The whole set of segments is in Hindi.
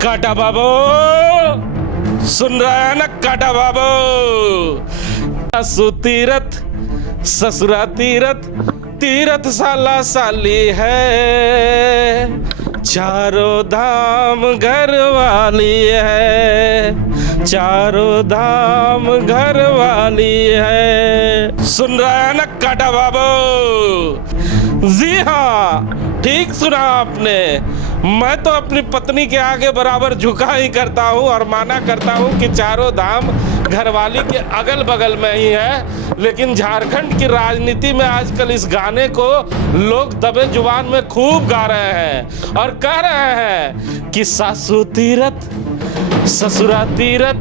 काटा बाबू, सुन रहा है ना काटा बाबू? सासू तीरथ ससुरा तीरथ, तीरथ साला साली है, चारों धाम घर वाली है, चारों धाम घर वाली है। सुन रहा है ना काटा बाबू? जी हाँ, ठीक सुना आपने। मैं तो अपनी पत्नी के आगे बराबर झुका ही करता हूँ और माना करता हूँ कि चारों धाम घरवाली के अगल बगल में ही है। लेकिन झारखंड की राजनीति में आजकल इस गाने को लोग दबे जुबान में खूब गा रहे हैं और कह रहे हैं कि सासू तीरथ ससुरा तीरथ,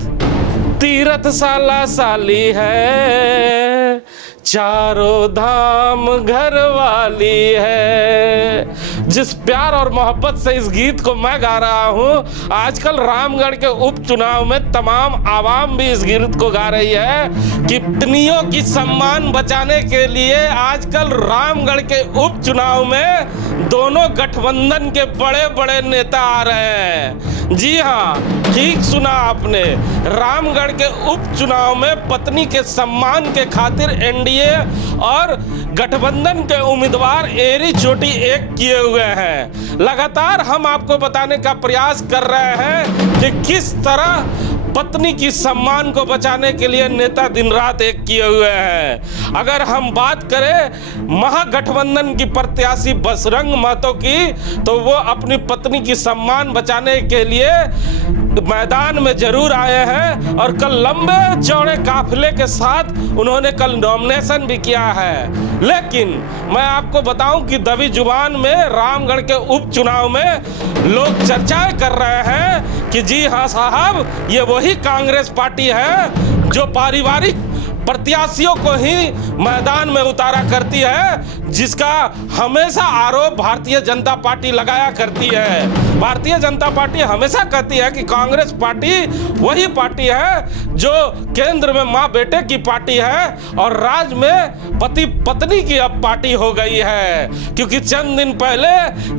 तीरथ साला साली है, चारों धाम घर वाली है। जिस प्यार और मोहब्बत से इस गीत को मैं गा रहा हूँ, आजकल रामगढ़ के उपचुनाव में तमाम आवाम भी इस गीत को गा रही है कि पत्नियों की सम्मान बचाने के लिए आजकल रामगढ़ के उपचुनाव में दोनों गठबंधन के बड़े बड़े नेता आ रहे हैं। जी हाँ, ठीक सुना आपने। रामगढ़ के उपचुनाव में पत्नी के सम्मान के खातिर एनडीए और गठबंधन के उम्मीदवार एरी चोटी एक किए हुए हैं। लगातार हम आपको बताने का प्रयास कर रहे हैं कि किस तरह पत्नी की सम्मान को बचाने के लिए नेता दिन रात एक किए हुए हैं। अगर हम बात करें महागठबंधन की प्रत्याशी बजरंग महतो की, तो वो अपनी पत्नी की सम्मान बचाने के लिए मैदान में जरूर आए हैं और कल लंबे चौड़े काफिले के साथ उन्होंने कल नॉमिनेशन भी किया है। लेकिन मैं आपको बताऊं कि दबी जुबान में रामगढ़ के उपचुनाव में लोग चर्चाएं कर रहे हैं कि जी हाँ साहब, ये वही कांग्रेस पार्टी है जो पारिवारिक प्रत्याशियों को ही मैदान में उतारा करती है, जिसका हमेशा आरोप भारतीय जनता पार्टी लगाया करती है। भारतीय जनता पार्टी हमेशा कहती है कि कांग्रेस पार्टी वही पार्टी है जो केंद्र में माँ बेटे की पार्टी है और राज्य में पति पत्नी की अब पार्टी हो गई है। क्योंकि चंद दिन पहले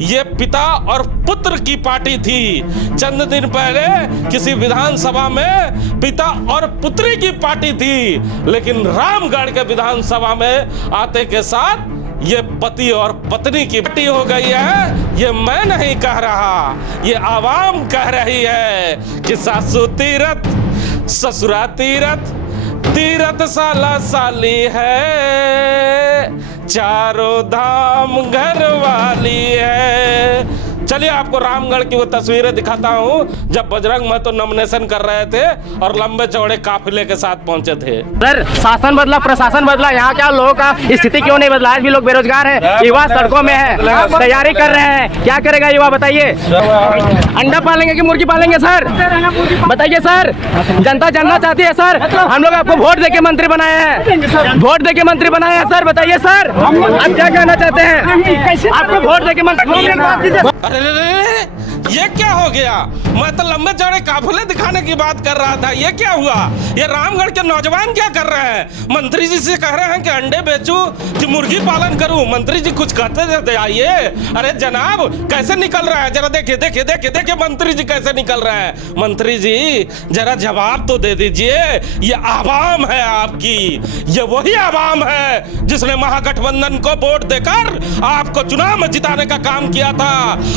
ये पिता और पुत्र की पार्टी थी। चंद दिन पहले किसी विधानसभा में पिता और पुत्री की पार्टी थी, लेकिन रामगढ़ के विधानसभा में आते के साथ ये पति और पत्नी की पार्टी हो गई है। ये मैं नहीं कह रहा, ये आवाम कह रही है कि सासू तीरथ ससुरा तीरथ, तीरथ साला साली है, चारों धाम घर वाली है। चलिए आपको रामगढ़ की वो तस्वीरें दिखाता हूँ जब बजरंग महतो नॉमिनेशन कर रहे थे और लंबे चौड़े काफिले के साथ पहुंचे थे। सर, शासन बदला, प्रशासन बदला, यहाँ क्या लोगों का स्थिति क्यों नहीं बदला? आज भी लोग बेरोजगार हैं, युवा सड़कों में है, तैयारी कर रहे हैं। क्या करेगा युवा बताइए? अंडा पालेंगे कि मुर्गी पालेंगे सर? बताइए सर, जनता जानना चाहती है सर। हम लोग आपको वोट देके मंत्री बनाए हैं, वोट देके मंत्री बनाए हैं सर। बताइए सर, आप क्या कहना चाहते हैं? आपको वोट देके मंत्री। ये क्या हो गया? मैं तो लंबे चौड़े काफिले दिखाने की बात कर रहा था। ये क्या हुआ? ये रामगढ़ के नौजवान क्या कर रहे हैं? मंत्री जी से कह रहे हैं कि अंडे बेचूं कि मुर्गी पालन करूं। मंत्री जी कुछ कहते थे आइए। अरे जनाब, कैसे निकल रहा है? जरा देखिए देखिए देखिए देखिए मंत्री जी कैसे निकल रहे हैं। मंत्री जी जरा जवाब तो दे दीजिए। ये आवाम है आपकी, ये वही आवाम है जिसने महागठबंधन को वोट देकर आपको चुनाव में जिताने का काम किया था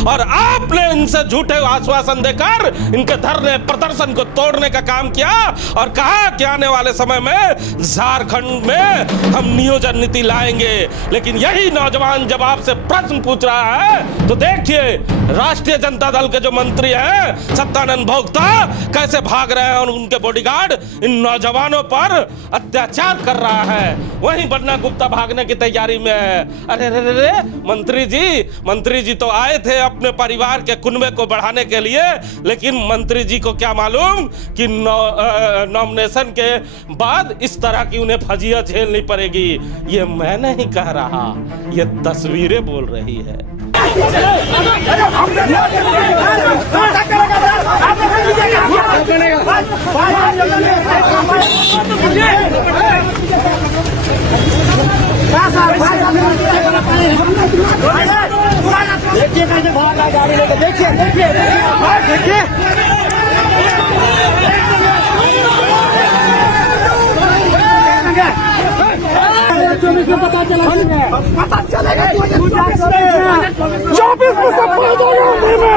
और आपने इनसे झूठे आश्वासन देकर इनके धरने प्रदर्शन को तोड़ने का काम किया और कहा कि आने वाले समय में झारखंड में हम नियोजन नीति लाएंगे। लेकिन यही नौजवान जब आपसे प्रश्न पूछ रहा है तो देखिए राष्ट्रीय जनता दल के जो मंत्री हैं सत्यानंद भोक्ता कैसे भाग रहे हैं और उनके बॉडीगार्ड इन नौजवानों पर अत्याचार कर रहा है। वहीं बन्ना गुप्ता भागने की तैयारी में है। अरे रे रे रे, मंत्री जी तो आए थे अपने परिवार के कुनबे को बढ़ाने के लिए, लेकिन मंत्री जी को क्या मालूम कि नॉमिनेशन के बाद इस तरह की उन्हें फजिया झेलनी पड़ेगी। ये मैं नहीं कह रहा, ये तस्वीरें बोल रही है। देखिए कैसे भागा गाड़ी लेकर, देखिए देखिए देखिए 24 में सब पहुंच जाएगा।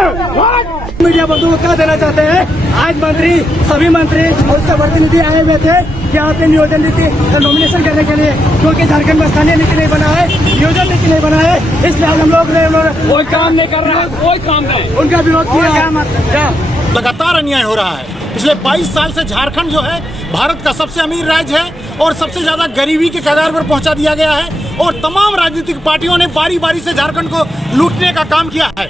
मीडिया बंधुओं को क्या देना चाहते हैं? आज मंत्री, सभी मंत्री और उसके प्रतिनिधि आए हुए थे यहाँ पे नियोजन नीति नॉमिनेशन करने के लिए, क्योंकि झारखंड में स्थानीय नीति नहीं बना है, नियोजन नीति नहीं बना है, इसलिए हम लोग ने कोई काम नहीं कर रहा है, कोई काम नहीं, उनका विरोध किया। लगातार अन्याय हो रहा है। पिछले 22 साल से झारखंड जो है भारत का सबसे अमीर राज्य है और सबसे ज्यादा गरीबी के कगार पर पहुंचा दिया गया है और तमाम राजनीतिक पार्टियों ने बारी बारी से झारखंड को लूटने का काम किया है।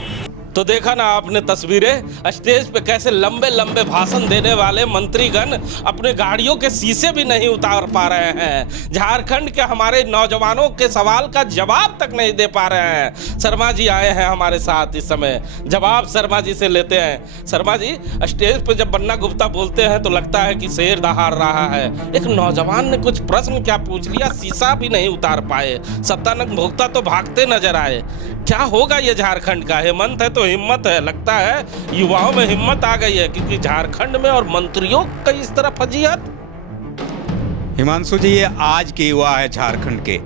तो देखा ना आपने तस्वीरें, स्टेज पे कैसे लंबे लंबे भाषण देने वाले मंत्रीगण अपने गाड़ियों के शीशे भी नहीं उतार पा रहे हैं। झारखंड के हमारे नौजवानों के सवाल का जवाब तक नहीं दे पा रहे हैं। शर्मा जी आए हैं हमारे साथ इस समय, जवाब शर्मा जी से लेते हैं। शर्मा जी, स्टेज पे जब बन्ना गुप्ता बोलते हैं तो लगता है कि शेर दहाड़ रहा है। एक नौजवान ने कुछ प्रश्न क्या पूछ लिया, शीशा भी नहीं उतार पाए। सत्तानंद भोक्ता तो भागते नजर आए। क्या होगा ये झारखंड का? हेमंत है तो हिम्मत है, लगता है युवाओं में हिम्मत आ गई है, क्योंकि झारखंड में और मंत्रियों का इस तरह फजीहत। हिमांशु जी, ये आज के युवा है झारखंड के,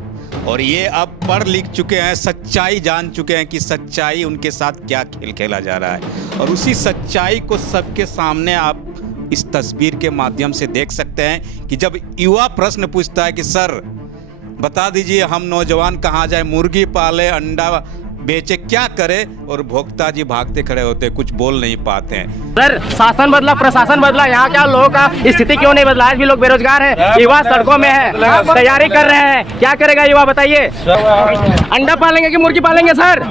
और ये अब पढ़ लिख चुके हैं, सच्चाई जान चुके हैं कि सच्चाई उनके साथ क्या खेल खेला जा रहा है। और उसी सच्चाई को सबके सामने आप इस तस्वीर के माध्यम से देख सकते हैं कि जब युवा प्रश्न पूछता है कि सर बता दीजिए हम नौजवान कहाँ जाए, मुर्गी पाले, अंडा बेचे, क्या करे, और भोक्ता जी भागते खड़े होते, कुछ बोल नहीं पाते हैं। सर, शासन बदला, प्रशासन बदला, यहाँ क्या लोगों का स्थिति क्यों नहीं बदला? आज भी लोग बेरोजगार हैं, युवा सड़कों में है, तैयारी कर रहे हैं। क्या करेगा युवा बताइए? अंडा पालेंगे कि मुर्गी पालेंगे सर?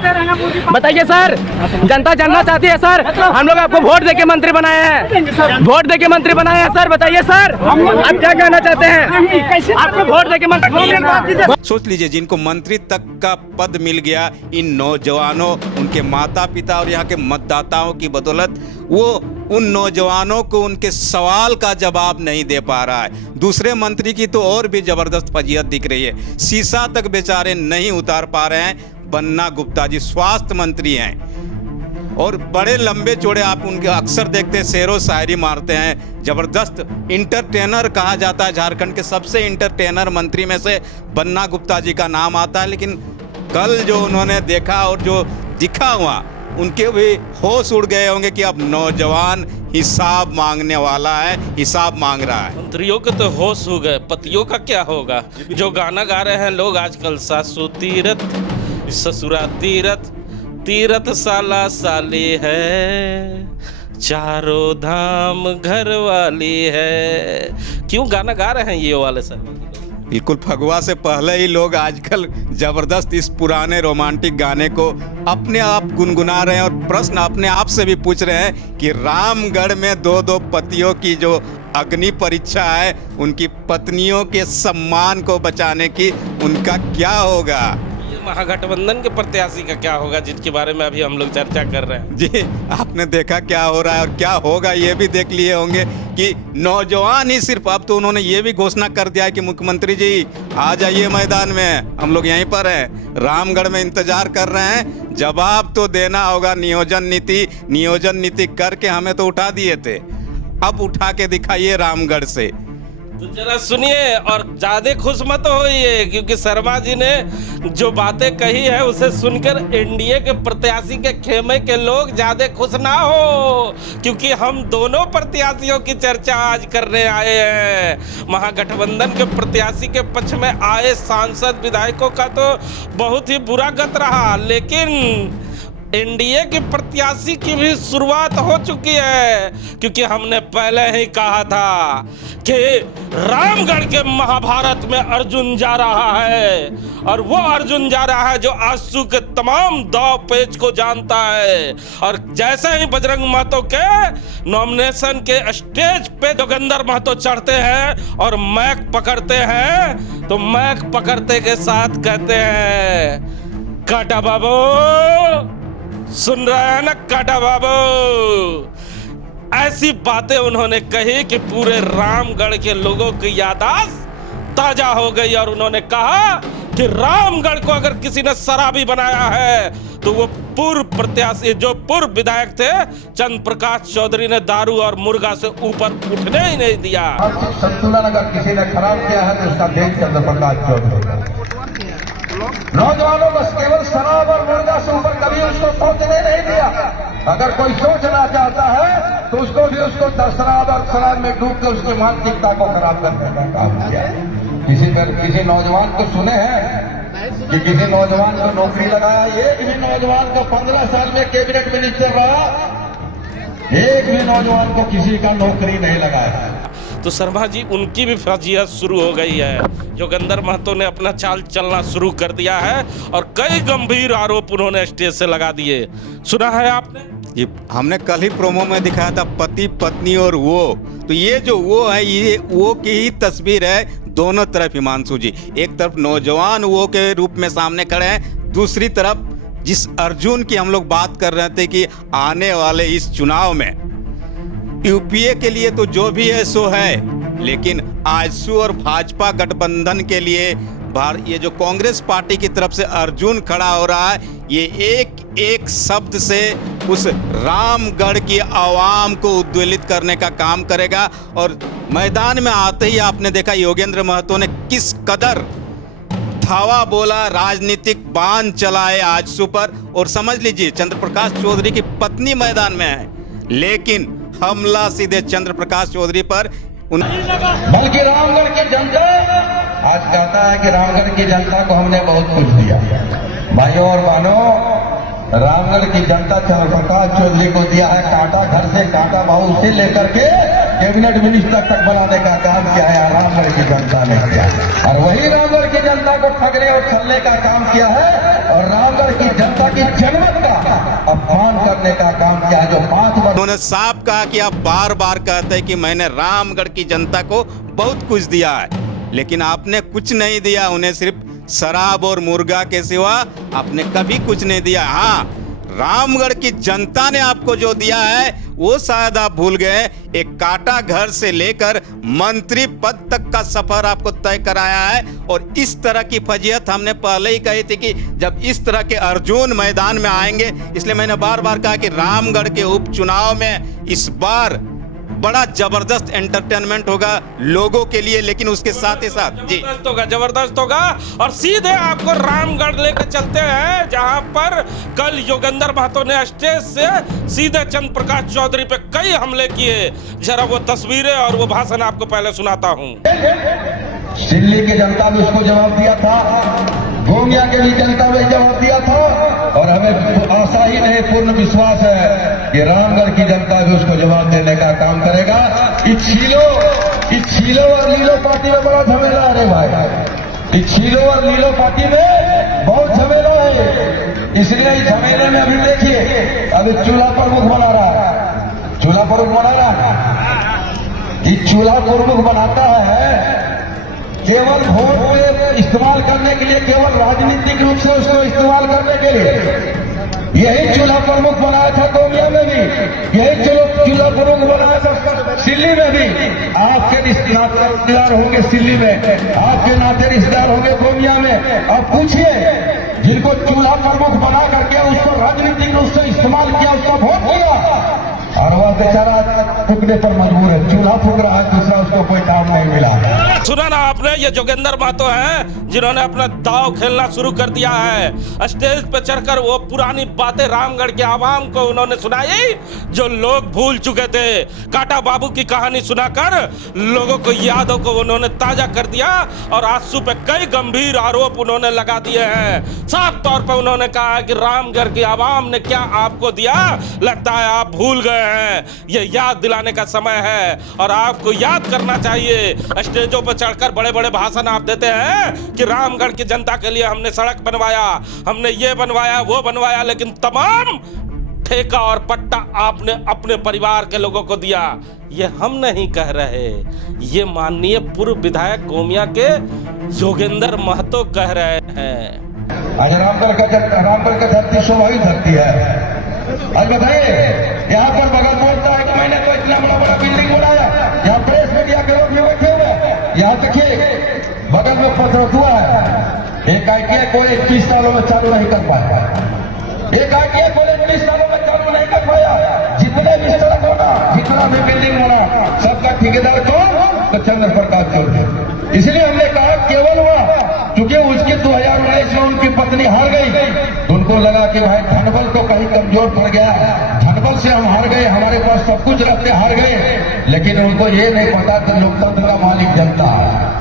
बताइए सर, जनता जानना चाहती है सर। हम लोग आपको वोट देके मंत्री बनाए हैं, वोट देके मंत्री बनाए हैं सर। बताइए सर, आप क्या कहना चाहते हैं? आपको वोट देके मंत्री। सोच लीजिए, जिनको मंत्री तक का पद मिल गया, इन नौजवानों, उनके माता पिता और यहाँ के मतदाताओं की बदौलत, वो उन नौजवानों को उनके सवाल का जवाब नहीं दे पा रहा है। दूसरे मंत्री की तो और भी जबरदस्त फजीहत दिख रही है, शीशा तक बेचारे नहीं उतार पा रहे हैं। बन्ना गुप्ता जी स्वास्थ्य मंत्री हैं और बड़े लंबे चौड़े, आप उनके अक्सर देखते हैं शेरो शायरी मारते हैं, जबरदस्त इंटरटेनर कहा जाता है। झारखंड के सबसे इंटरटेनर मंत्री में से बन्ना गुप्ता जी का नाम आता है। लेकिन कल जो उन्होंने देखा और जो दिखा हुआ, उनके भी होश उड़ गए होंगे कि अब नौजवान हिसाब मांगने वाला है, हिसाब मांग रहा है। मंत्रियों के तो होश हो गए, पतियों का क्या होगा? जो गाना गा रहे हैं लोग आजकल, सासू तीरथ ससुरा तीरथ, तीरथ साला साली है, चारों धाम घर वाली है। क्यों गाना गा रहे हैं ये वाले सर? बिल्कुल, फगवा से पहले ही लोग आजकल जबरदस्त इस पुराने रोमांटिक गाने को अपने आप गुनगुना रहे हैं और प्रश्न अपने आप से भी पूछ रहे हैं कि रामगढ़ में दो पतियों की जो अग्नि परीक्षा है, उनकी पत्नियों के सम्मान को बचाने की उनका क्या होगा? महागठबंधन के प्रत्याशी का क्या होगा, जिसके बारे में अभी हम लोग चर्चा कर रहे हैं? जी, आपने देखा क्या हो रहा है और क्या होगा, ये भी देख लिए होंगे कि नौजवान ही सिर्फ, अब तो उन्होंने ये भी घोषणा कर दिया है कि मुख्यमंत्री जी आ जाइए मैदान में, हम लोग यहीं पर हैं, रामगढ़ में इंतजार कर रहे हैं, जवाब तो देना होगा। नियोजन नीति करके हमें तो उठा दिए थे, अब उठा के दिखाइए रामगढ़ से। तो जरा सुनिए और ज्यादा खुश मत होइए, क्योंकि शर्मा जी ने जो बातें कही है उसे सुनकर एनडीए के प्रत्याशी के खेमे के लोग ज्यादा खुश ना हो, क्योंकि हम दोनों प्रत्याशियों की चर्चा आज करने आए हैं। महागठबंधन के प्रत्याशी के पक्ष में आए सांसद विधायकों का तो बहुत ही बुरा गत रहा, लेकिन एनडीए के प्रत्याशी की भी शुरुआत हो चुकी है, क्योंकि हमने पहले ही कहा था कि रामगढ़ के महाभारत में अर्जुन जा रहा है, और वो अर्जुन जा रहा है जो आंसू के तमाम दाव पेच को जानता है। और जैसे ही बजरंग महतो के नॉमिनेशन के स्टेज पे जोगिंदर महतो चढ़ते हैं और मैक पकड़ते हैं, तो मैक पकड़ते के साथ कहते हैं, काटा बाबू, सुन रहे हैं ना काटा बाबू? ऐसी बातें उन्होंने कही कि पूरे रामगढ़ के लोगों की याददाश्त ताजा हो गई, और उन्होंने कहा कि रामगढ़ को अगर किसी ने शराबी बनाया है तो वो पूर्व प्रत्याशी, जो पूर्व विधायक थे चंद्र प्रकाश चौधरी ने दारू और मुर्गा से ऊपर उठने ही नहीं दिया। संतुलन अगर किसी ने खराब किया है तो उसका देख चंद्र प्रकाश चौधरी। नौजवानों को केवल शराब और मुर्गा से ऊपर कभी उसको सोचने नहीं दिया। अगर कोई सोचना चाहता है तो उसको भी उसको शराब और शराब में डूब के उसकी मानसिकता को खराब करने का काम किया। किसी नौजवान को सुने हैं कि किसी नौजवान को नौकरी लगाया? एक भी नौजवान को 15 साल में कैबिनेट मिनिस्टर रहा, एक भी नौजवान को किसी का नौकरी नहीं लगाया। तो शर्मा जी उनकी भी फजीहत शुरू हो गई है। योगेंद्र महतो ने अपना चाल चलना शुरू कर दिया है और कई गंभीर आरोप उन्होंने स्टेज से लगा दिए। सुना है आपने? ये हमने कल ही प्रोमो में दिखाया था, पति पत्नी और वो। तो ये जो वो है, ये वो की ही तस्वीर है दोनों तरफ। हिमांशु जी एक तरफ नौजवान वो के रूप में सामने खड़े हैं, दूसरी तरफ जिस अर्जुन की हम लोग बात कर रहे थे कि आने वाले इस चुनाव में यूपीए के लिए तो जो भी है सो है, लेकिन आजसू और भाजपा गठबंधन के लिए ये जो कांग्रेस पार्टी की तरफ से अर्जुन खड़ा हो रहा है, ये एक एक शब्द से उस रामगढ़ की आवाम को उद्वेलित करने का काम करेगा। और मैदान में आते ही आपने देखा योगेंद्र महतो ने किस कदर धावा बोला, राजनीतिक बाण चलाए आजसू पर। और समझ लीजिए चंद्र प्रकाश चौधरी की पत्नी मैदान में है, लेकिन हमला सीधे चंद्र प्रकाश चौधरी पर। बल्कि रामगढ़ की जनता आज कहता है कि रामगढ़ की जनता को हमने बहुत कुछ दिया। भाइयों और बहनों, रामगढ़ की जनता चंद्र प्रकाश चौधरी को दिया है कांटा, घर से कांटा भाव से लेकर के कैबिनेट मिनिस्टर तक बनाने का काम किया है रामगढ़ की जनता ने किया। और वही रामगढ़ की जनता को ठगने और छलने का काम किया है और रामगढ़ की जनता की जनमत का अपमान करने का काम किया है। जो 5 वर्ष उन्होंने साफ कहा कि आप बार बार कहते हैं कि मैंने रामगढ़ की जनता को बहुत कुछ दिया है, लेकिन आपने कुछ नहीं दिया उन्हें, सिर्फ शराब और मुर्गा के सिवा आपने कभी कुछ नहीं दिया। हाँ, रामगढ़ की जनता ने आपको जो दिया है वो शायद आप भूल गए। एक काटा घर से लेकर मंत्री पद तक का सफर आपको तय कराया है। और इस तरह की फजीहत हमने पहले ही कही थी कि जब इस तरह के अर्जुन मैदान में आएंगे, इसलिए मैंने बार बार कहा कि रामगढ़ के उपचुनाव में इस बार बड़ा जबरदस्त एंटरटेनमेंट होगा लोगों के लिए। लेकिन उसके साथ ही साथ जी जबरदस्त होगा और सीधे आपको रामगढ़ लेकर चलते हैं, जहां पर कल योगेंद्र महतो ने स्टेज से सीधे चंद्र प्रकाश चौधरी पे कई हमले किए। जरा वो तस्वीरें और वो भाषण आपको पहले सुनाता हूं। दिल्ली की जनता ने उसको जवाब दिया था, गोमिया के भी जनता ने जवाब दिया था, और हमें आशा ही नहीं पूर्ण विश्वास है कि रामगढ़ की जनता भी उसको जवाब देने का काम करेगा। इस छीलो और लीलो पार्टी में बड़ा झमेला है रे भाई, इस छीलो और लीलो पार्टी में बहुत झमेला है। इसलिए इस झमेले में अभी देखिए, अभी चूल्हा प्रमुख बना रहा है, चूल्हा प्रमुख बना रहा है। इस चूल्हा प्रमुख बनाता है केवल वोट में इस्तेमाल करने के लिए, केवल राजनीतिक रूप से उसको इस्तेमाल करने के लिए। यही चूल्हा प्रमुख बनाया था गोमिया में भी, यही चूल्हा प्रमुख बनाया था सिल्ली में भी। आपके रिश्तेदार होंगे सिल्ली में, आपके नाते रिश्तेदार होंगे गोमिया में। अब पूछिए जिनको चूल्हा प्रमुख बना करके उसको राजनीतिक रूप से इस्तेमाल किया, उसको वोट दिया, और वह बेचारा फूकने पर मजबूर है, चूल्हा फूक रहा है, दूसरा उसको कोई काम नहीं मिला। सुना ना आपने, ये जोगेंद्र महतो हैं जिन्होंने अपना दाव खेलना शुरू कर दिया है। स्टेज पे चढ़कर वो पुरानी बातें रामगढ़ के आवाम को उन्होंने सुनाई जो लोग भूल चुके थे। काटा बाबू की कहानी सुनाकर लोगों को यादों को उन्होंने ताजा कर दिया और आजसू पे कई गंभीर आरोप उन्होंने लगा दिए हैं। साफ तौर पर उन्होंने कहा है कि रामगढ़ की आवाम ने क्या आपको दिया, लगता है आप भूल गए हैं। ये याद दिलाने का समय है और आपको याद करना चाहिए। स्टेजों पर चढ़कर बड़े बड़े भाषण आप देते हैं कि रामगढ़ की जनता के लिए हमने सड़क बनवाया, हमने ये बनवाया वो बनवाया, लेकिन तमाम ठेका और पट्टा आपने अपने परिवार के लोगों को दिया। ये हम नहीं कह रहे, ये माननीय पूर्व विधायक गोमिया के योगेंद्र महतो कह रहे हैं। आज रामगढ़ का धरती शोभा धरती है। आज बताइए, यहाँ पर बगल बोलता है कि मैंने तो इतना बड़ा बिल्डिंग बनाया, यहाँ प्रेस मीडिया के लोग भी बैठे हुए। यहाँ देखिए बगल में पथरत हुआ है, एक ITI कॉलेज 20 सालों में चालू नहीं कर पाया, एक ITI कॉलेज 20 सालों में चालू नहीं कर पाया। जितने भी सड़क होना, जितना भी बिल्डिंग होना, सबका ठेकेदार कौन? तो चंद्र प्रकाश चौधरी। इसलिए हमने कहा केवल वह, क्योंकि उसके 2019 में तो उनको लगा कि भाई धनबल तो कहीं कमजोर पड़ गया, धनबल से हम हार गए, हमारे पास सब कुछ रखते हार गए। लेकिन उनको ये नहीं पता कि लोकतंत्र का मालिक जनता है।